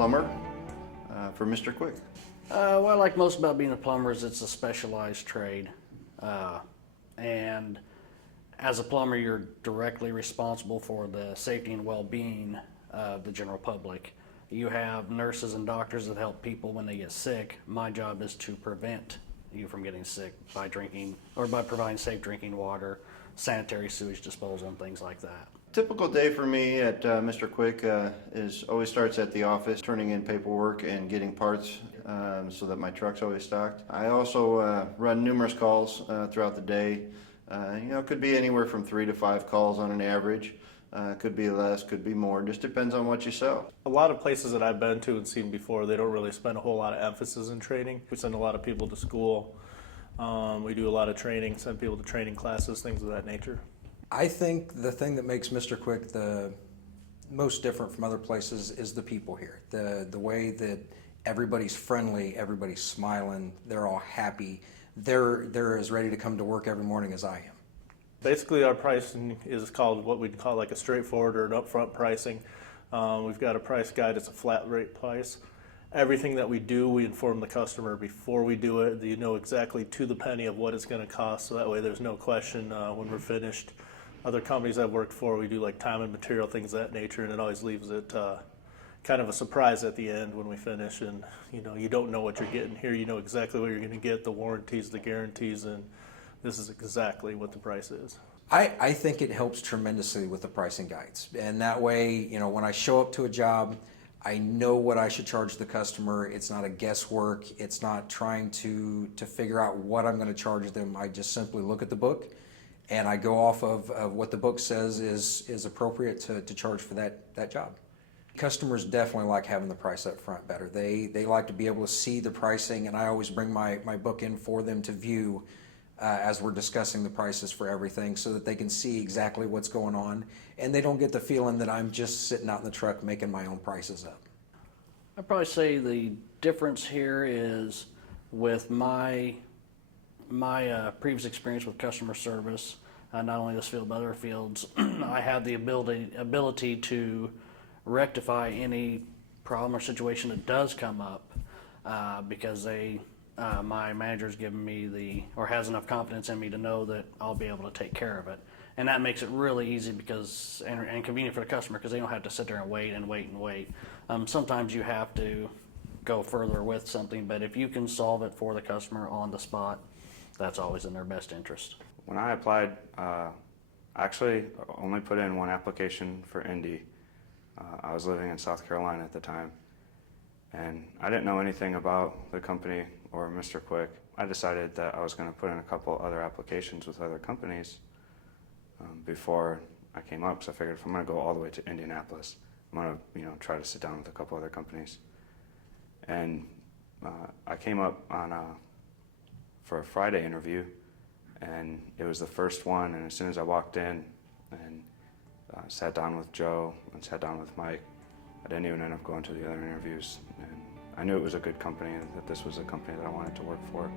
plumber for Mr. Quik. What I like most about being a plumber is it's a specialized trade. And as a plumber, you're directly responsible for the safety and well-being of the general public. You have nurses and doctors that help people when they get sick. My job is to prevent you from getting sick by drinking or by providing safe drinking water, sanitary sewage disposal, and things like that. Typical day for me at Mr. Quik is always starts at the office, turning in paperwork and getting parts so that my truck's always stocked. I also run numerous calls throughout the day. It could be anywhere from 3 to 5 calls on an average. Could be less, could be more, just depends on what you sell. A lot of places that I've been to and seen before, they don't really spend a whole lot of emphasis in training. We send a lot of people to school. We do a lot of training, send people to training classes, things of that nature. I think the thing that makes Mr. Quik the most different from other places is the people here. The way that everybody's friendly, everybody's smiling, they're all happy. They're as ready to come to work every morning as I am. Basically, our pricing is called what we'd call like a straightforward or an upfront pricing. We've got a price guide, it's a flat rate price. Everything that we do, we inform the customer before we do it. You know exactly to the penny of what it's going to cost, so that way there's no question when we're finished. Other companies I've worked for, we do like time and material, things of that nature, and it always leaves it kind of a surprise at the end when we finish. And you don't know what you're getting here. You know exactly what you're going to get, the warranties, the guarantees, and this is exactly what the price is. I think it helps tremendously with the pricing guides. And that way, when I show up to a job, I know what I should charge the customer. It's not a guesswork. It's not trying to figure out what I'm going to charge them. I just simply look at the book and I go off of what the book says is appropriate to charge for that job. Customers definitely like having the price up front better. They like to be able to see the pricing, and I always bring my book in for them to view as we're discussing the prices for everything so that they can see exactly what's going on, and they don't get the feeling that I'm just sitting out in the truck making my own prices up. I'd probably say the difference here is with my previous experience with customer service, not only this field but other fields. I have the ability to rectify any problem or situation that does come up because my manager's given me has enough confidence in me to know that I'll be able to take care of it. And that makes it really easy and convenient for the customer because they don't have to sit there and wait. Sometimes you have to go further with something, but if you can solve it for the customer on the spot, that's always in their best interest. When I applied, I actually only put in one application for Indy. I was living in South Carolina at the time, and I didn't know anything about the company or Mr. Quik. I decided that I was going to put in a couple other applications with other companies before I came up, because I figured if I'm going to go all the way to Indianapolis, I'm going to try to sit down with a couple other companies. And I came up for a Friday interview, and it was the first one, and as soon as I walked in and sat down with Joe and sat down with Mike, I didn't even end up going to the other interviews. And I knew it was a good company and that this was a company that I wanted to work for.